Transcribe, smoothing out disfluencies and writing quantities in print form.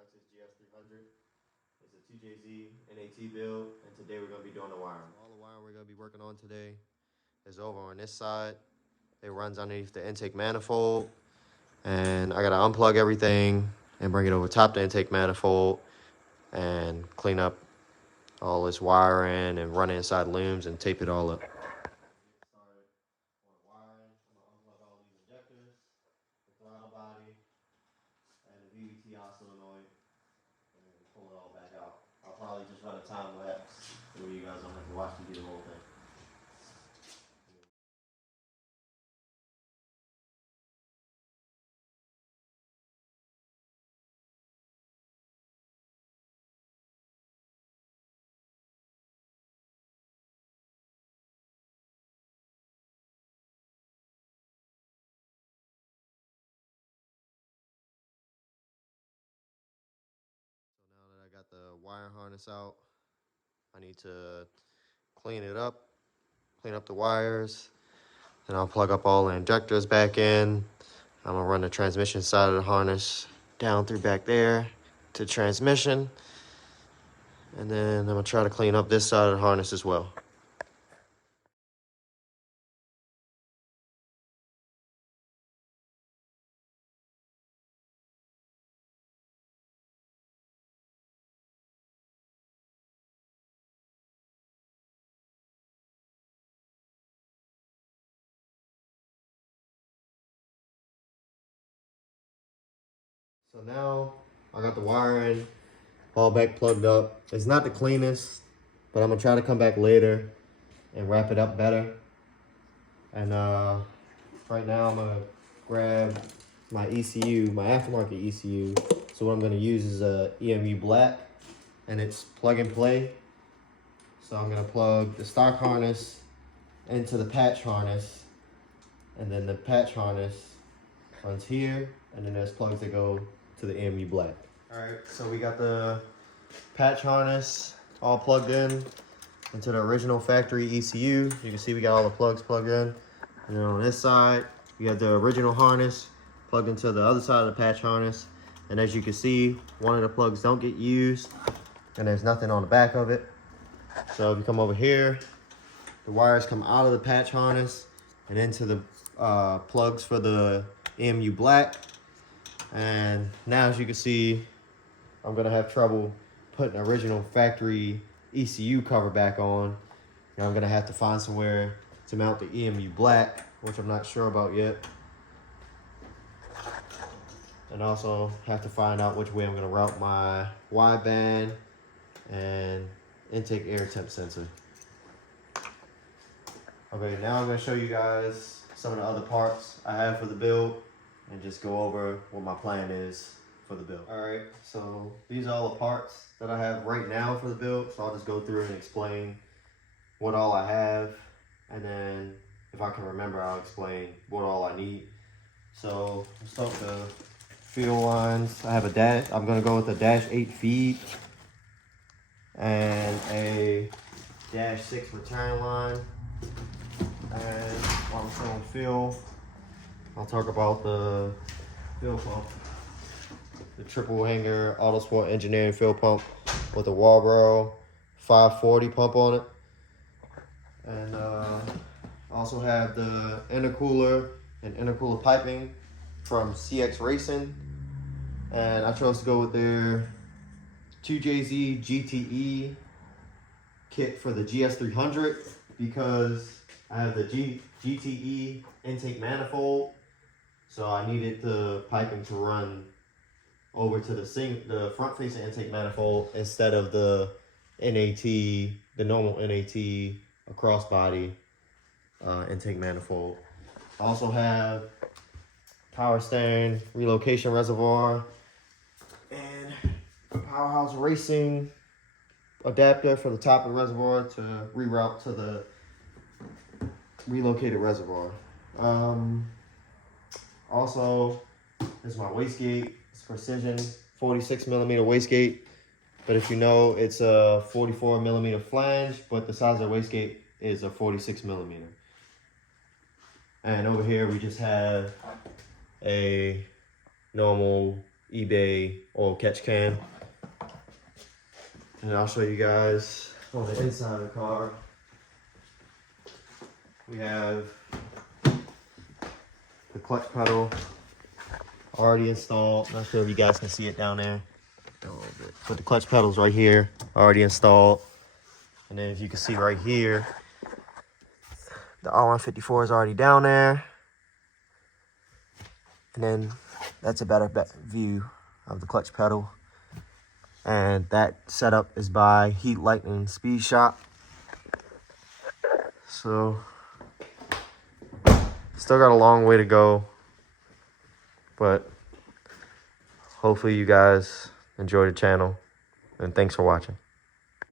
GS300. It's a 2JZ NAT build, and today we're going to be doing the wiring. All the wiring we're going to be working on today is over on this side. It runs underneath the intake manifold, and I got to unplug everything and bring it over top the intake manifold and clean up all this wiring and run it inside looms and tape it all up. Solenoid and pull it all back out. I'll probably just run a time lapse so you guys don't have to watch me do the whole thing. I got the wire harness out. I need to clean it up, clean up the wires, and I'll plug up all the injectors back in. I'm gonna run the transmission side of the harness down through back there to transmission, and then I'm gonna try to clean up this side of the harness as well. So now I got the wiring all back plugged up. It's not the cleanest, but I'm gonna try to come back later and wrap it up better. And right now I'm gonna grab my ECU, my aftermarket ECU. So what I'm gonna use is a EMU BLAC, and it's plug and play. So I'm gonna plug the stock harness into the patch harness, and then the patch harness runs here, and then there's plugs that go to the EMU BLAC. All right, so we got the patch harness all plugged in into the original factory ECU. You can see we got all the plugs plugged in. And then on this side, we got the original harness plugged into the other side of the patch harness. And as you can see, one of the plugs don't get used, and there's nothing on the back of it. So if you come over here, the wires come out of the patch harness and into the plugs for the EMU BLAC. And now, as you can see, I'm gonna have trouble putting the original factory ECU cover back on. And I'm gonna have to find somewhere to mount the EMU BLAC, which I'm not sure about yet. And also have to find out which way I'm gonna route my wideband and intake air temp sensor. Okay, now I'm gonna show you guys some of the other parts I have for the build and just go over what my plan is for the build. All right, so these are all the parts that I have right now for the build. So I'll just go through and explain what all I have, and then if I can remember, I'll explain what all I need. So let's start with the fuel lines. I have a dash. I'm gonna go with a -8 feed and a -6 return line. And while I'm showing fuel, I'll talk about the fuel pump. The triple hanger Autosport engineering fuel pump with a Walbro 540 pump on it. And also have the intercooler and intercooler piping from CX Racing. And I chose to go with their 2JZ GTE kit for the GS300 because I have the GTE intake manifold. So I needed the piping to run over to the front facing intake manifold instead of the NAT, the normal NAT crossbody intake manifold. I also have power steering relocation reservoir and a Powerhouse Racing adapter for the top of the reservoir to reroute to the relocated reservoir. Also, this is my wastegate. It's precision 46mm wastegate, but if you know, it's a 44mm flange, but the size of the wastegate is a 46mm. And over here we just have a normal eBay oil catch can. And I'll show you guys on the inside of the car. We have the clutch pedal already installed. Not sure if you guys can see it down there. A little bit. But the clutch pedal's right here, already installed. And then if you can see right here, the R154 is already down there. And then that's a better view of the clutch pedal. And that setup is by Heat Lightning Speed Shop. So, still got a long way to go. But hopefully you guys enjoy the channel. And thanks for watching.